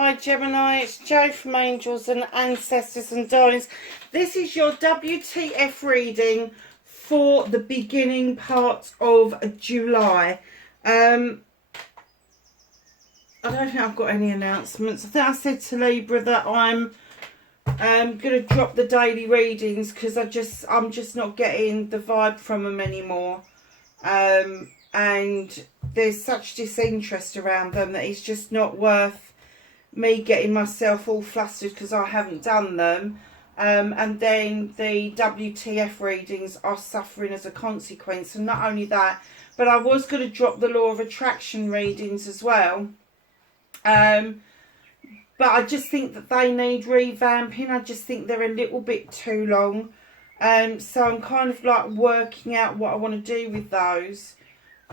Hi Gemini, it's Jo from Angels and Ancestors and Darlings. This is your WTF reading for the beginning part of July. I don't think I've got any announcements. I think I said to Libra that I'm going to drop the daily readings because I'm just not getting the vibe from them anymore. And there's such disinterest around them that it's just not worth me getting myself all flustered because I haven't done them. And then the WTF readings are suffering as a consequence. And not only that, but I was going to drop the law of attraction readings as well. But I just think that they need revamping. I just think they're a little bit too long. So I'm kind of like working out what I want to do with those.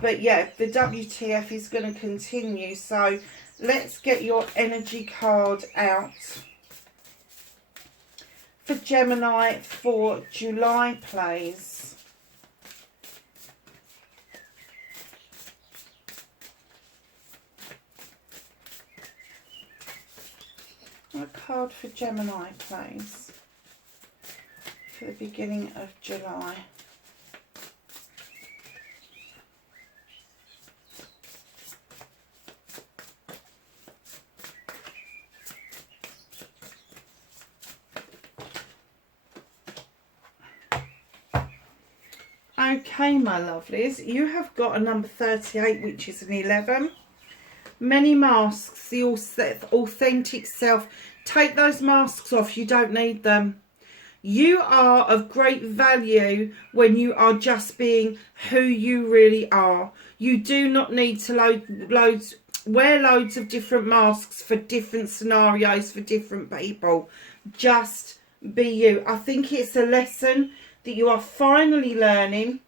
But yeah, the WTF is going to continue. So let's get your energy card out for Gemini for July, please. A card for Gemini, please, for the beginning of July. Okay, my lovelies, you have got a number 38, which is an 11. Many masks, the authentic self. Take those masks off, you don't need them. You are of great value when you are just being who you really are. You do not need to wear loads of different masks for different scenarios, for different people. Just be you. I think it's a lesson that you are finally learning,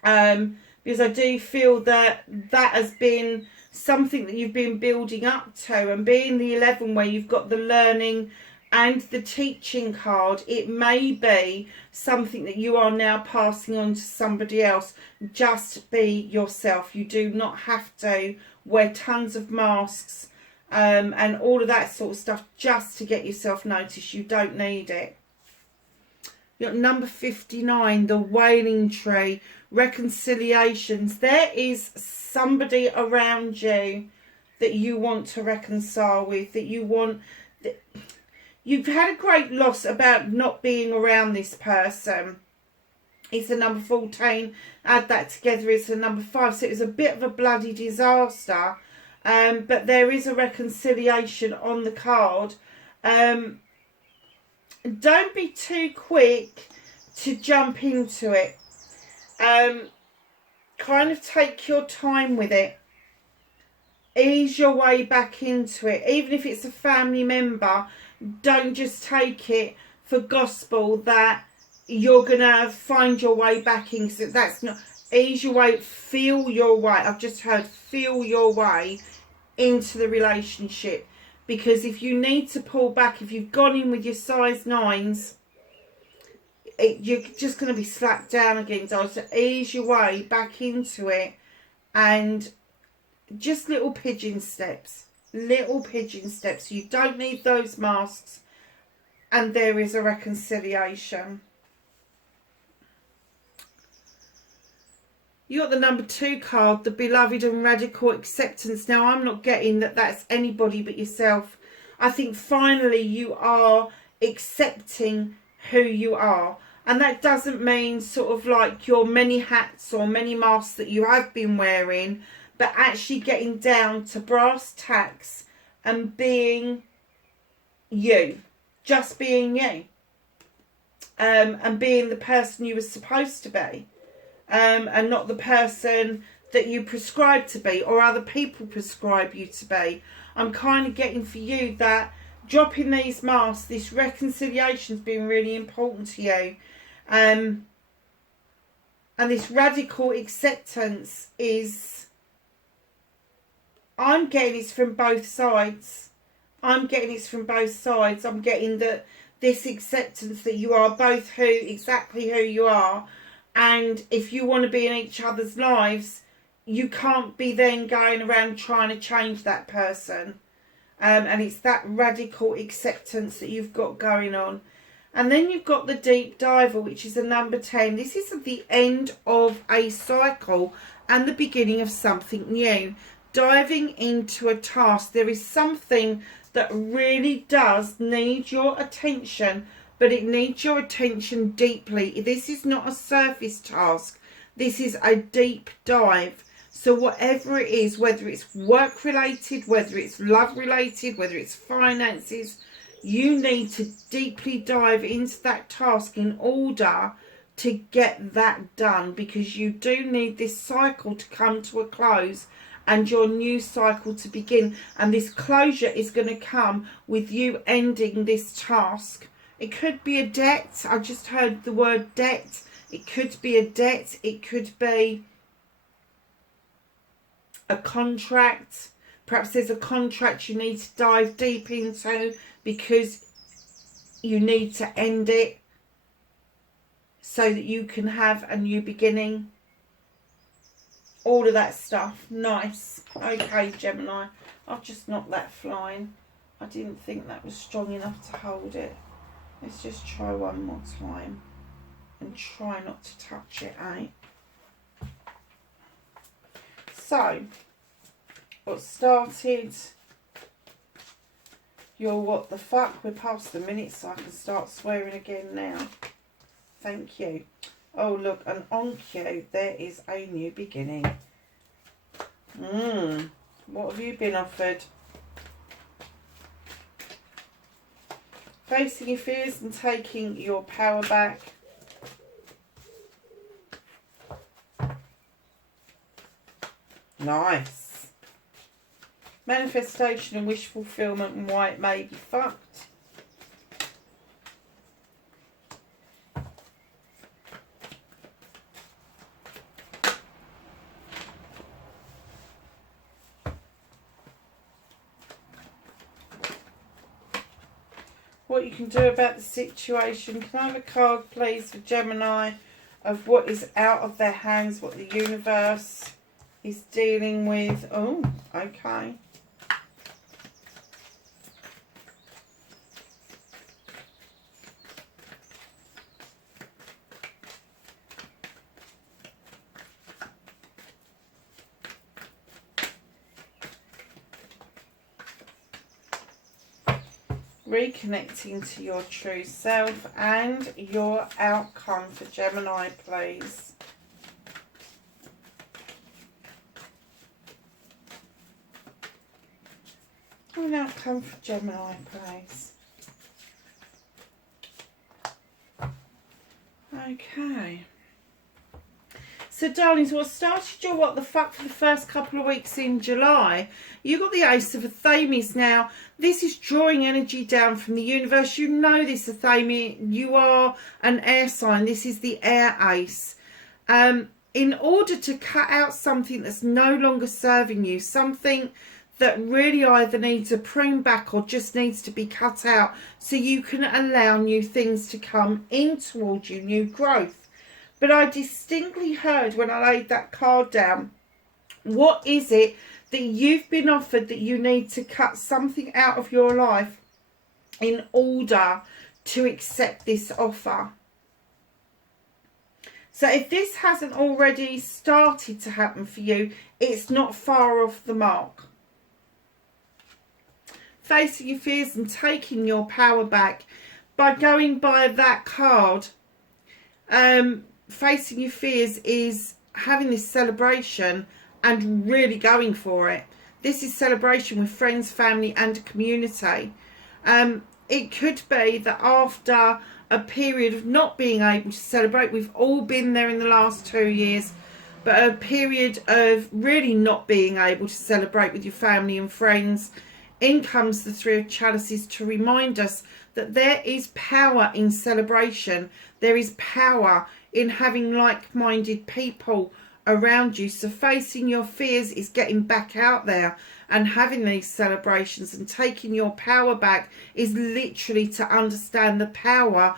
because I do feel that has been something that you've been building up to, and being the 11 where you've got the learning and the teaching card, it may be something that you are now passing on to somebody else. Just be yourself. You do not have to wear tons of masks and all of that sort of stuff just to get yourself noticed. You don't need it. You've got number 59, the wailing tree, reconciliations. There is somebody around you that you want to reconcile with, that you want. You've had a great loss about not being around this person. It's a number 14. Add that together, it's a number 5. So it was a bit of a bloody disaster. But there is a reconciliation on the card. Don't be too quick to jump into it. Kind of take your time with it. Ease your way back into it. Even if it's a family member, don't just take it for gospel that you're going to find your way back in. Because that's not. Ease your way. Feel your way. I've just heard feel your way into the relationship. Because if you need to pull back, if you've gone in with your size 9s, you're just going to be slapped down again. So ease your way back into it, and just little pigeon steps. Little pigeon steps. You don't need those masks, and there is a reconciliation. You got the number 2 card, the beloved and radical acceptance. Now, I'm not getting that that's anybody but yourself. I think finally you are accepting who you are. And that doesn't mean sort of like your many hats or many masks that you have been wearing, but actually getting down to brass tacks and being you. Just being you. And being the person you were supposed to be. And not the person that you prescribe to be or other people prescribe you to be. I'm kind of getting for you that dropping these masks, this reconciliation has been really important to you. And this radical acceptance is, I'm getting this from both sides. I'm getting this from both sides. I'm getting that this acceptance that you are both exactly who you are. And if you want to be in each other's lives, you can't be then going around trying to change that person. And it's that radical acceptance that you've got going on. And then you've got the deep diver, which is a number 10. This is at the end of a cycle and the beginning of something new. Diving into a task. There is something that really does need your attention, but it needs your attention deeply. This is not a surface task. This is a deep dive. So whatever it is, whether it's work related, whether it's love related, whether it's finances, you need to deeply dive into that task in order to get that done, because you do need this cycle to come to a close and your new cycle to begin. And this closure is going to come with you ending this task. It could be a debt. I just heard the word debt. It could be a debt. It could be a contract. Perhaps there's a contract you need to dive deep into because you need to end it so that you can have a new beginning. All of that stuff. Nice. Okay, Gemini. I've just knocked that flying. I didn't think that was strong enough to hold it. Let's just try one more time. And try not to touch it, eh? So, what started your what the fuck? We're past the minute, so I can start swearing again now. Thank you. Oh, look, and on cue, there is a new beginning. What have you been offered? Facing your fears and taking your power back. Nice. Manifestation and wish fulfillment and why it may be fucked. What you can do about the situation. Can I have a card, please, for Gemini of what is out of their hands, what the universe is dealing with? Oh, okay. Reconnecting to your true self and your outcome for Gemini, please. An outcome for Gemini, please. Okay. So, darlings, what started your what the fuck for the first couple of weeks in July, you got the Ace of Athames. Now, this is drawing energy down from the universe. You know this, Athames. You are an air sign. This is the air ace. In order to cut out something that's no longer serving you, something that really either needs a prune back or just needs to be cut out so you can allow new things to come in towards you, new growth. But I distinctly heard when I laid that card down, what is it that you've been offered that you need to cut something out of your life in order to accept this offer? So if this hasn't already started to happen for you, it's not far off the mark. Facing your fears and taking your power back by going by that card. Facing your fears is having this celebration and really going for it. This is celebration with friends, family and community. It could be that after a period of not being able to celebrate, we've all been there in the last 2 years, but a period of really not being able to celebrate with your family and friends, in comes the Three of Chalices to remind us that there is power in celebration. There is power in having like-minded people around you. So facing your fears is getting back out there and having these celebrations, and taking your power back is literally to understand the power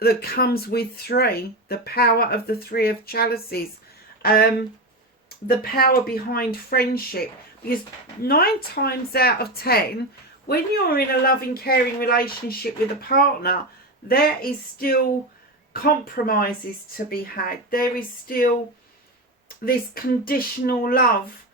that comes with three, the power of the Three of Chalices, the power behind friendship. Because 9 times out of 10, when you're in a loving, caring relationship with a partner, there is still compromises to be had. There is still this conditional love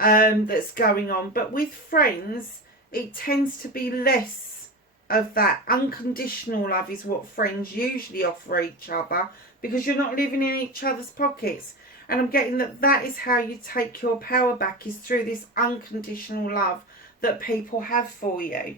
that's going on. But with friends, it tends to be less of that. Unconditional love is what friends usually offer each other, because you're not living in each other's pockets. And I'm getting that is how you take your power back, is through this unconditional love that people have for you.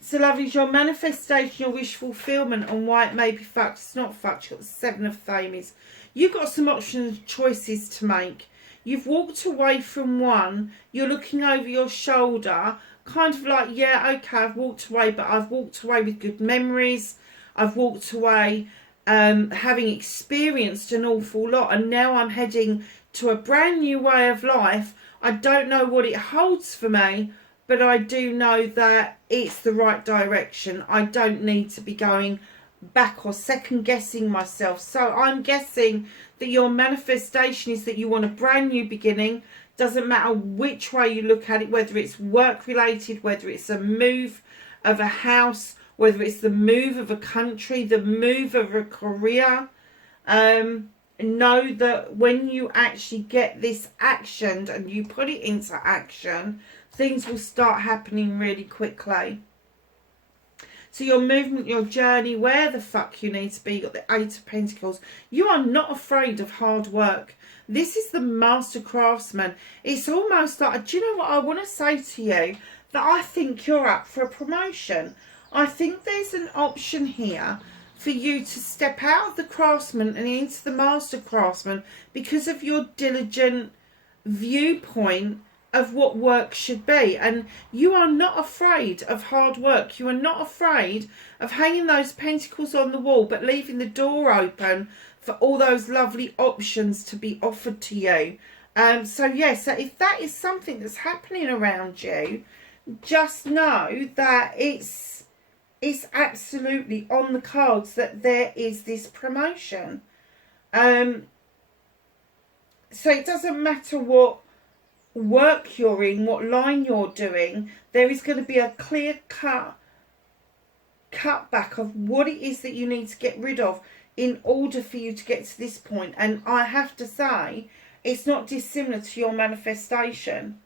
So lovelies, your manifestation, your wish fulfillment, and why it may be fucked, it's not fucked. You've got the Seven of Thames. You've got some options, choices to make. You've walked away from one. You're looking over your shoulder, kind of like, yeah, okay, I've walked away, but I've walked away with good memories. I've walked away having experienced an awful lot, and now I'm heading to a brand new way of life. I don't know what it holds for me, but I do know that it's the right direction. I don't need to be going back or second guessing myself. So I'm guessing that your manifestation is that you want a brand new beginning. Doesn't matter which way you look at it, whether it's work related, whether it's a move of a house, whether it's the move of a country, the move of a career. Know that when you actually get this actioned and you put it into action, things will start happening really quickly. So your movement, your journey, where the fuck you need to be, you've got the Eight of Pentacles. You are not afraid of hard work. This is the master craftsman. It's almost like, do you know what I want to say to you? That I think you're up for a promotion. I think there's an option here for you to step out of the craftsman and into the master craftsman because of your diligent viewpoint of what work should be. And you are not afraid of hard work. You are not afraid of hanging those pentacles on the wall, but leaving the door open for all those lovely options to be offered to you. So if that is something that's happening around you, just know that it's absolutely on the cards that there is this promotion. So it doesn't matter what work you're in, what line you're doing, there is going to be a clear cut back of what it is that you need to get rid of in order for you to get to this point. And I have to say, it's not dissimilar to your manifestation.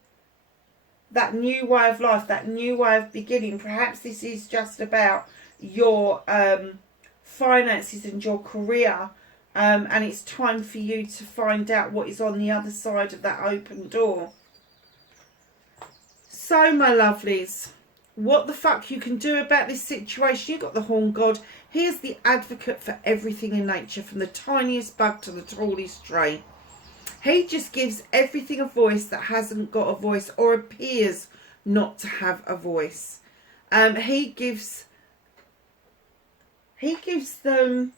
That new way of life, that new way of beginning. Perhaps this is just about your finances and your career, and it's time for you to find out what is on the other side of that open door. So my lovelies, what the fuck you can do about this situation? You've got the Horn God. He is the advocate for everything in nature, from the tiniest bug to the tallest tree. He just gives everything a voice that hasn't got a voice or appears not to have a voice. He gives them,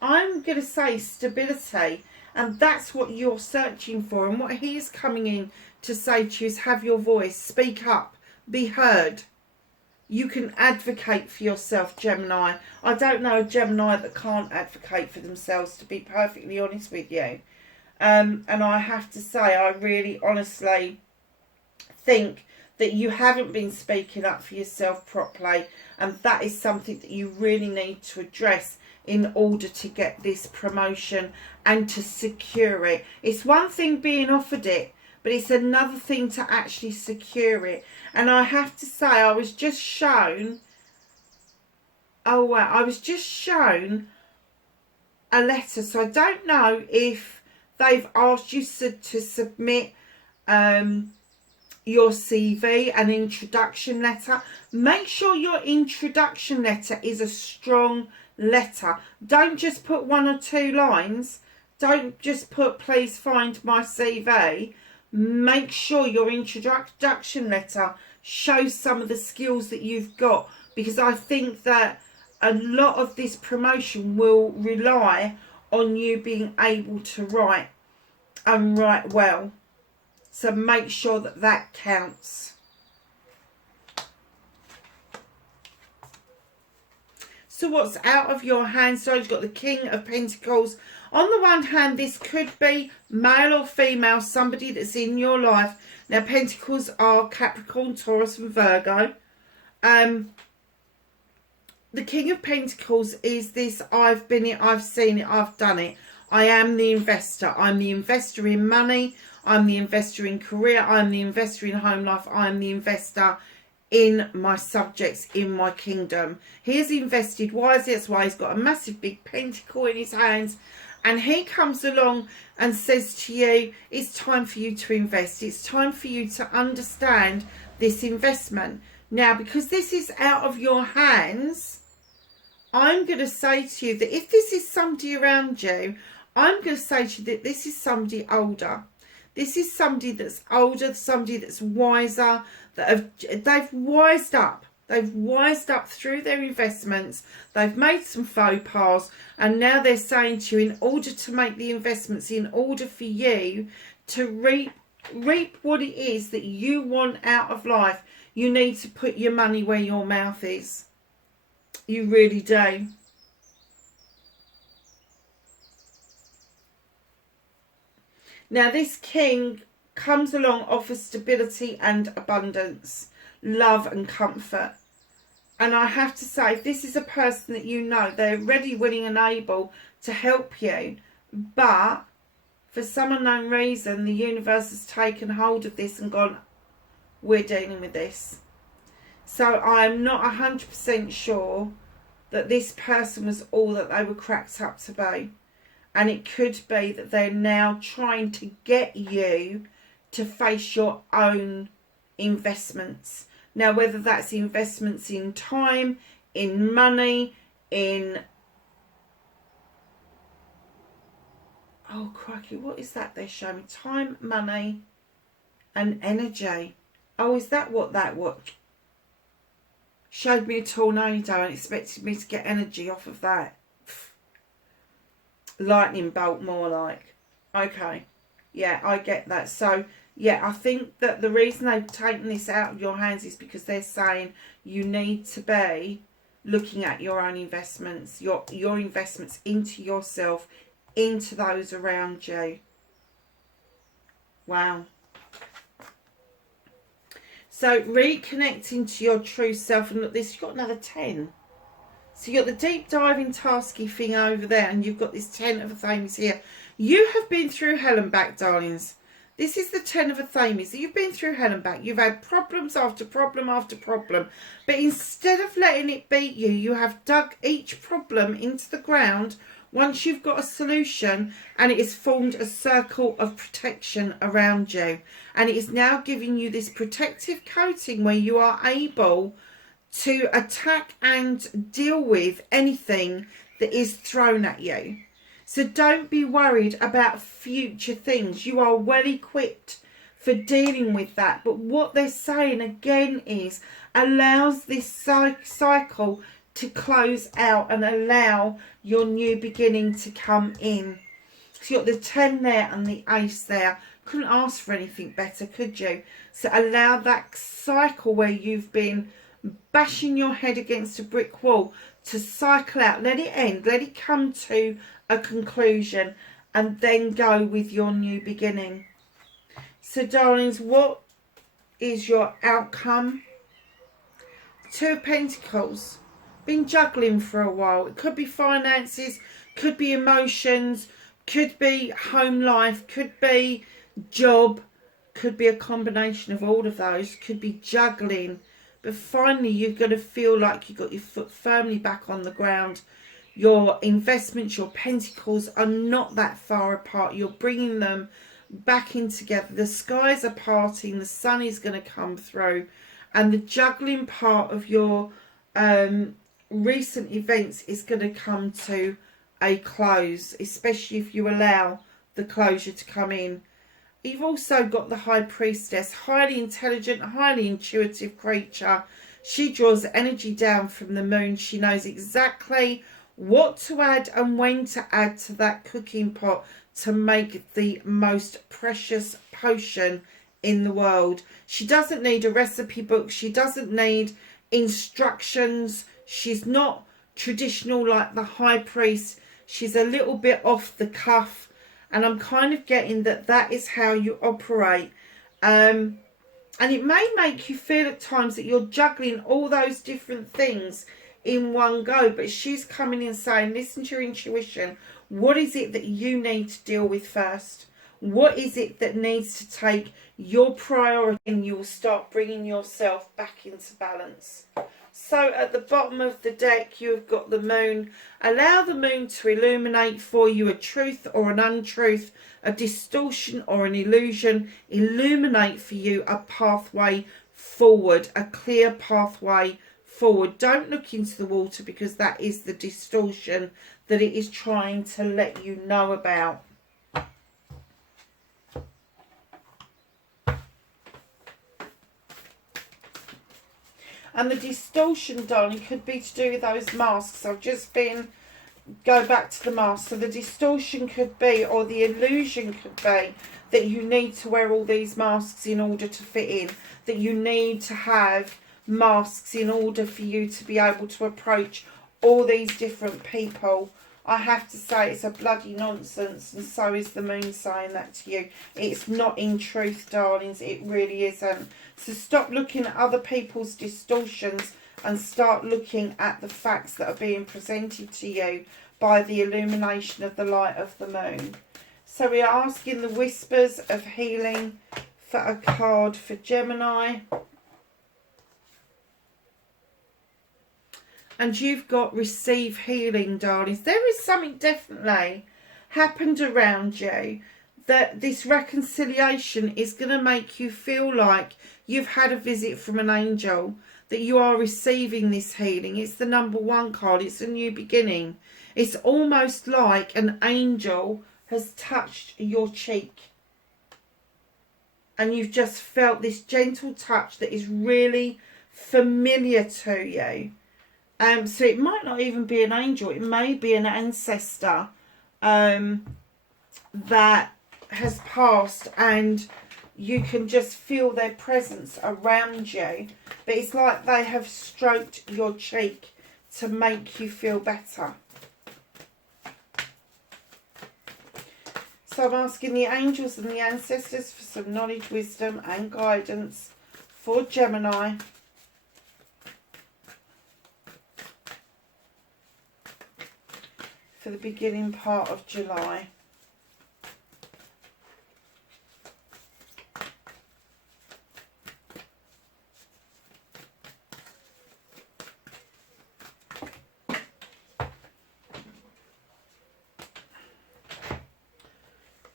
I'm going to say, stability. And that's what you're searching for. And what he is coming in to say to you is, have your voice, speak up, be heard. You can advocate for yourself, Gemini. I don't know a Gemini that can't advocate for themselves, to be perfectly honest with you. And I have to say, I really honestly think that you haven't been speaking up for yourself properly. And that is something that you really need to address in order to get this promotion and to secure it. It's one thing being offered it, but it's another thing to actually secure it. And I have to say, I was just shown, I was just shown a letter. So I don't know if they've asked you to submit your CV, an introduction letter. Make sure your introduction letter is a strong letter. Don't just put one or two lines. Don't just put, please find my CV. Make sure your introduction letter shows some of the skills that you've got, because I think that a lot of this promotion will rely on you being able to write and write well. So make sure that that counts. So what's out of your hands? So you've got the King of Pentacles. On the one hand, this could be male or female, somebody that's in your life. Now, Pentacles are Capricorn, Taurus and Virgo. The King of Pentacles is this: I've been it, I've seen it, I've done it. I am the investor. I'm the investor in money. I'm the investor in career. I'm the investor in home life. I'm the investor in my subjects, in my kingdom. He has invested wisely. That's why he's got a massive big pentacle in his hands. And he comes along and says to you, it's time for you to invest. It's time for you to understand this investment. Now, because this is out of your hands, I'm going to say to you that if this is somebody around you, I'm going to say to you that this is somebody older. This is somebody that's older, somebody that's wiser, they've wised up. They've wised up through their investments. They've made some faux pas. And now they're saying to you, in order to make the investments, in order for you to reap what it is that you want out of life, you need to put your money where your mouth is. You really do. Now, this king comes along, offers stability and abundance, love and comfort. And I have to say, if this is a person that you know, they're ready, willing and able to help you. But for some unknown reason, the universe has taken hold of this and gone, we're dealing with this. So I'm not 100% sure that this person was all that they were cracked up to be. And it could be that they're now trying to get you to face your own investments. Now, whether that's investments in time, in money, in... Oh, crikey, what is that they're showing me? Time, money and energy. Oh, is that what that was? Showed me a tornado and expected me to get energy off of that. Lightning bolt, more like. Okay, yeah, I get that. So yeah, I think that the reason they've taken this out of your hands is because they're saying you need to be looking at your own investments, your investments into yourself, into those around you. Wow. So reconnecting to your true self, and look, this, you've got another 10. So you've got the deep diving tasky thing over there, and you've got this 10 of Athames here. You have been through hell and back, darlings. This is the 10 of Athames. You've been through hell and back. You've had problems after problem after problem. But instead of letting it beat you, you have dug each problem into the ground once you've got a solution, and it has formed a circle of protection around you. And it is now giving you this protective coating where you are able to attack and deal with anything that is thrown at you. So don't be worried about future things. You are well equipped for dealing with that. But what they're saying again is allows this cycle to close out and allow your new beginning to come in. So you've got the 10 there and the ace there. Couldn't ask for anything better, could you? So allow that cycle where you've been bashing your head against a brick wall to cycle out. Let it end. Let it come to a conclusion, and then go with your new beginning. So darlings, what is your outcome? 2 of Pentacles. Been juggling for a while. It could be finances, could be emotions, could be home life, could be job, could be a combination of all of those, could be juggling. But finally you're going to feel like you've got your foot firmly back on the ground. Your investments, your pentacles are not that far apart. You're bringing them back in together. The skies are parting. The sun is going to come through. And the juggling part of your recent events is going to come to a close, especially if you allow the closure to come in. You've also got the High Priestess, highly intelligent, highly intuitive creature. She draws energy down from the moon. She knows exactly what to add and when to add to that cooking pot to make the most precious potion in the world. She doesn't need a recipe book. She doesn't need instructions. She's not traditional like the High Priest. She's a little bit off the cuff, and I'm kind of getting that that is how you operate. And it may make you feel at times that you're juggling all those different things in one go, but she's coming in saying, listen to your intuition. What is it that you need to deal with first? What is it that needs to take your priority? And you will start bringing yourself back into balance. So at the bottom of the deck, you've got the moon. Allow the moon to illuminate for you a truth or an untruth, a distortion or an illusion. Illuminate for you a pathway forward, a clear pathway forward. Don't look into the water, because that is the distortion that it is trying to let you know about. And the distortion, darling, could be to do with those masks. I've just been, go back to the mask. So the distortion could be, or the illusion could be, that you need to wear all these masks in order to fit in. That you need to have masks in order for you to be able to approach all these different people. I have to say, it's a bloody nonsense, and so is the moon saying that to you. It's not in truth, darlings. It really isn't. So stop looking at other people's distortions and start looking at the facts that are being presented to you by the illumination of the light of the moon. So we are asking the whispers of healing for a card for Gemini. And you've got receive healing, darlings. There is something definitely happened around you, that this reconciliation is going to make you feel like you've had a visit from an angel, that you are receiving this healing. It's the number 1 card. It's a new beginning. It's almost like an angel has touched your cheek, and you've just felt this gentle touch that is really familiar to you. So it might not even be an angel. It may be an ancestor that has passed, and you can just feel their presence around you. But it's like they have stroked your cheek to make you feel better. So I'm asking the angels and the ancestors for some knowledge, wisdom and guidance for Gemini. For the beginning part of July.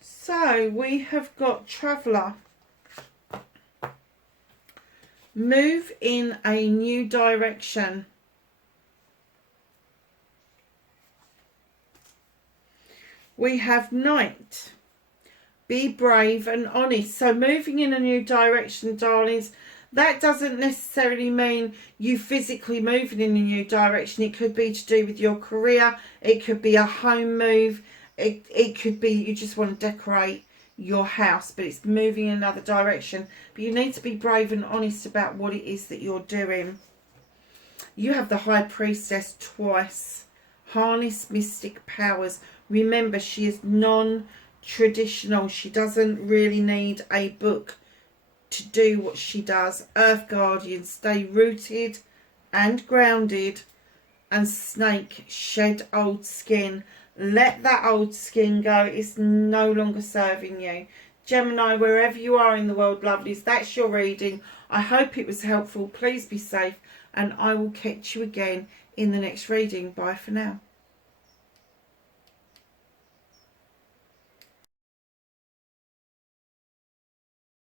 So we have got Traveller. Move in a new direction. We have Knight. Be brave and honest. So moving in a new direction, darlings, that doesn't necessarily mean you physically moving in a new direction. It could be to do with your career. It could be a home move. It could be you just want to decorate your house, but it's moving in another direction. But you need to be brave and honest about what it is that you're doing. You have the High Priestess twice. Harness mystic powers. Remember, she is non-traditional. She doesn't really need a book to do what she does. Earth Guardian, stay rooted and grounded. And Snake, shed old skin. Let that old skin go. It's no longer serving you. Gemini, wherever you are in the world, lovelies, that's your reading. I hope it was helpful. Please be safe, and I will catch you again in the next reading. Bye for now.